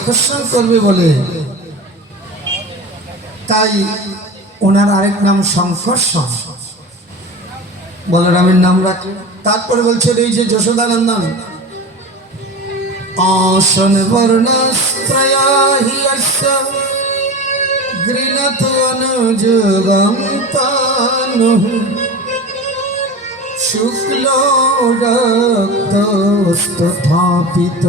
আকর্ষণ করবে বলে তাই ওনার আরেক নাম শঙ্কর্ষণ, বলরামের নাম রাখলেন। তারপরে বলছেন এই যে যশোদানন্দন আসন বর্ণস্ত্রয়াহিয়স্য গৃণত অনুযোগম তানুঃ শুক্ল রক্তস্তথাপিত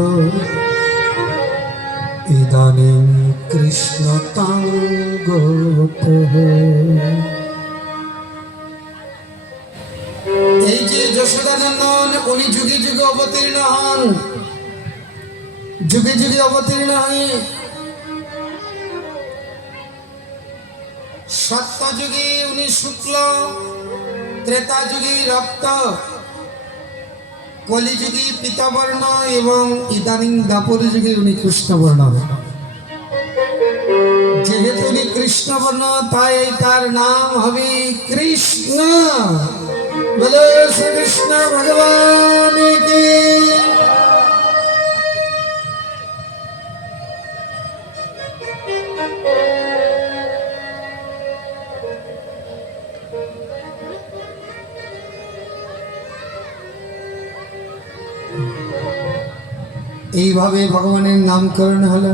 ইদানীং কৃষ্ণ তাঙ্গতঃ। এই যে যশোদানন্দন উনি যুগে যুগে অবতীর্ণ হন, যুগে যুগে অবতীর্ণ হয়ে সত্য যুগে উনি শুক্ল, ত্রেতা যুগে রক্ত, কলিযুগে পীতবর্ণ এবং ইদানিং দাপর যুগে উনি কৃষ্ণবর্ণ। যেহেতু উনি কৃষ্ণবর্ণ তাই তার নাম হবে কৃষ্ণ। বলো শ্রীকৃষ্ণ ভগবান কি। এইভাবে ভগবানের নামকরণ হলো।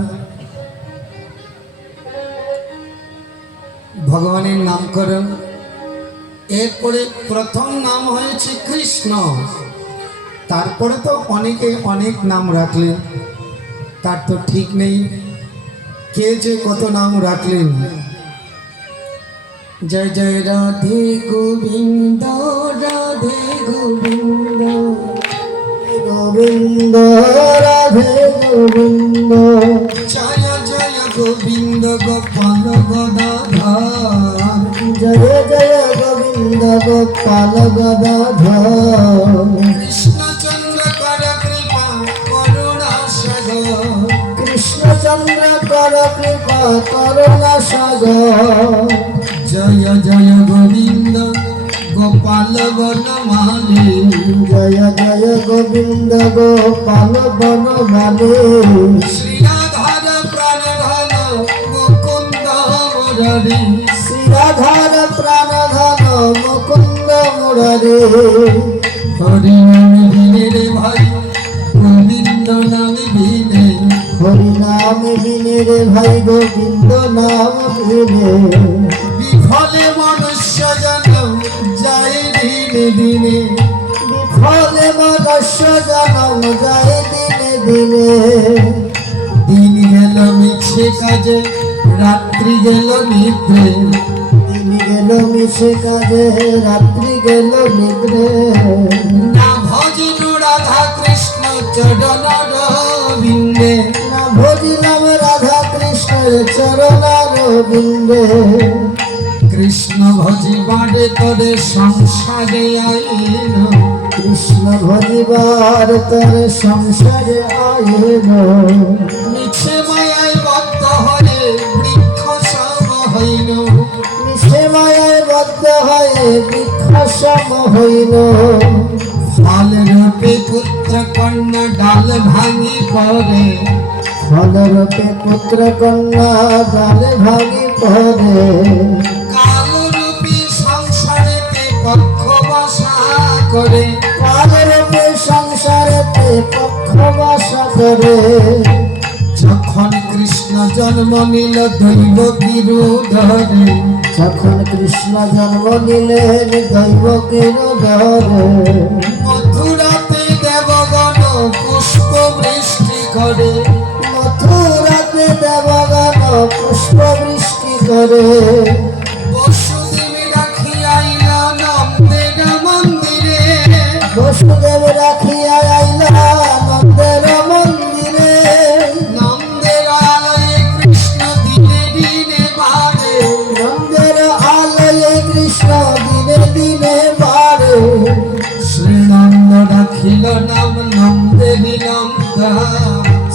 ভগবানের নামকরণ, এরপরে প্রথম নাম হয়েছে কৃষ্ণ। তারপরে তো অনেকে অনেক নাম রাখলেন, তার তো ঠিক নেই কে যে কত নাম রাখলেন। জয় জয় রাধে গোবিন্দ, রাধে গোবিন্দ, গোবিন্দ রাধে গোবিন্দ, জয় জয় গোবিন্দ গোপাল গদাধর, জয় জয় গোবিন্দ গোপাল গদাধর, কৃষ্ণচন্দ্র কর কৃপা করুণা সাগর, কৃষ্ণচন্দ্র কর কৃপা করুণা সাগর, জয় জয় গোবিন্দ গোপাল বনমালী, জয় জয় গোবিন্দ গোপাল বনমালী, শ্রীরাধার প্রাণধন মুকুন্দ মুরারি, শ্রীরাধার প্রাণধন মুকুন্দ মুরারি, হরি নাম বিনে রে ভাই গোবিন্দ নাম বিনে, হরি নাম বিনে রে ভাই গোবিন্দ নাম বিনে, বিফলে মনুষ্য জন্ম যায় দিনে দিনে, বিফলে মনুষ্য জন্ম যায় দিনে দিনে, দিন গেল মিছে কাজে রাত্রি গেল নিদ্রে, দিন গেল মিছে কাজে রাত্রি গেল নিদ্রে, না ভজন রাধা কৃষ্ণ চরণ রবিন্দে, না ভজিলাম রাধা কৃষ্ণের চরণ রবিন্দে, কৃষ্ণ ভজিবারে তরে সংসারে আইন, কৃষ্ণ ভজিবার তরে সংসারে আইন, মিছে মায়ায় বদ্ধ হয়ে বৃক্ষ সম হইন, মিছে মায়ায় বদ্ধ হয়ে বৃক্ষ সম হইন, ফল রূপে পুত্র কন্যা ডাল ভাঙি পড়ে, ফল রূপে পুত্র কন্যা ডাল ভাঙি পড়ে, পক্ষ বাসা করে, কালরূপে সংসারেতে পক্ষ বাসা করে, যখন কৃষ্ণ জন্ম নিল দৈবকীর উদরে, যখন কৃষ্ণ জন্ম নিলেন দৈবকীর উদরে, মথুরাতে দেবগণ পুষ্প বৃষ্টি করে, মথুরাতে দেবগণ পুষ্প বৃষ্টি করে, বসুদেব রাখিয়া আইলা নন্দের মন্দিরে, নন্দের আলয়ে কৃষ্ণ দিনে দিনে বাড়ে, নন্দের আলয়ে কৃষ্ণ দিনে দিনে বাড়ে, শ্রীনন্দ রাখিল নাম নন্দেরী নন্দা,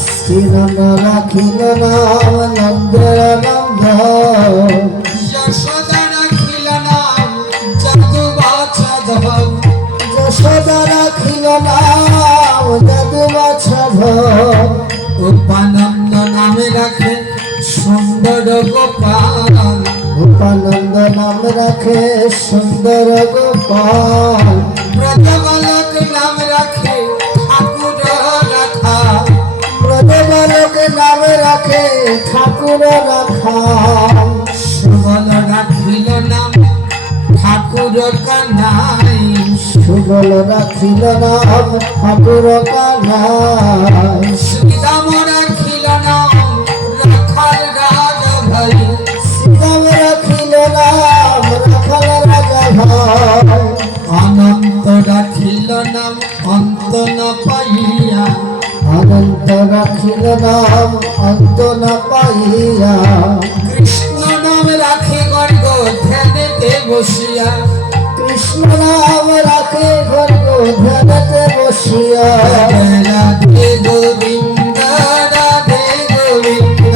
শ্রীনন্দ রাখিল নাম নন্দের নন্দা, যশোদা রাখিল নাম যদু বাছা ধর, যশোদা রাখিল নাম যদু বাছা ধর, উপানন্দ নামে রাখে সুন্দর গোপাল, গোপানন্দ নাম রাখে সুন্দর গোপাল, ব্রজবালক নাম রাখে ঠাকুর রাখা, ব্রজবালক নাম রাখে ঠাকুর রাখা, সুবল রাখিল নাম ঠাকুর কানাই, সুবল রাখিল নাম ঠাকুর কানাই, শ্রীরাম রাখিল নাম রাখাল রাজা ভাই, শ্রীরাম রাখিল নাম রাখাল রাজা ভাই, অনন্ত রাখিল নাম অন্ত না পাইয়া, অনন্ত রাখিল নাম অন্ত না পাইয়া, কৃষ্ণ নাম রাখে গর্গ ধ্যানেতে বসিয়া, কৃষ্ণ নাম রাখে গর্গ ধ্যানতে বসিয়া, রাধে গোবিন্দ রাধে গোবিন্দ,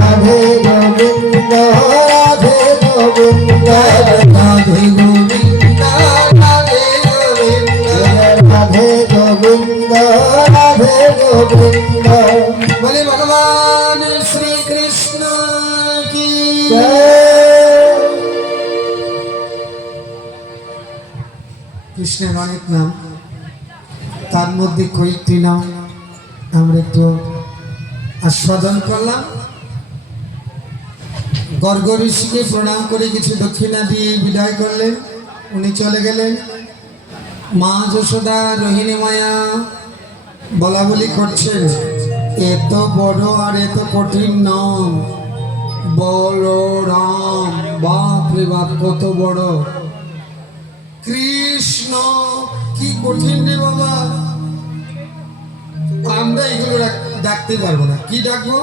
রাধে গোবিন্দ রাধে গোবিন্দ, রাধে গোবিন্দ রাধে গোবিন্দ, রাধে গোবিন্দ রাধে গোবিন্দ, বলে ভগবান শ্রী কৃষ্ণ কি জয়। কৃষ্ণের অনেক নাম, তার মধ্যে কয়েকটি নাম আমরা একটু আস্বাদন করলাম। গর্গ ঋষিকে প্রণাম করে কিছু দক্ষিণা দিয়ে বিদায় করলেন, উনি চলে গেলেন। মা যশোদা রোহিণী মায়া বলা বলি করছেন, এত বড় আর এত কঠিন নাম বলরাম, বাপ রে বাপ কত বড়, কৃষ্ণ কি কঠিন রে বাবা, আমরা এগুলো ডাকতে পারবো না। কি ডাকবো?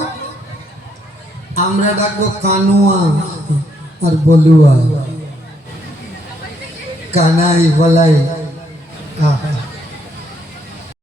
আমরা ডাকবো কানুয়া আর বলুয়া, কানাই বলাই।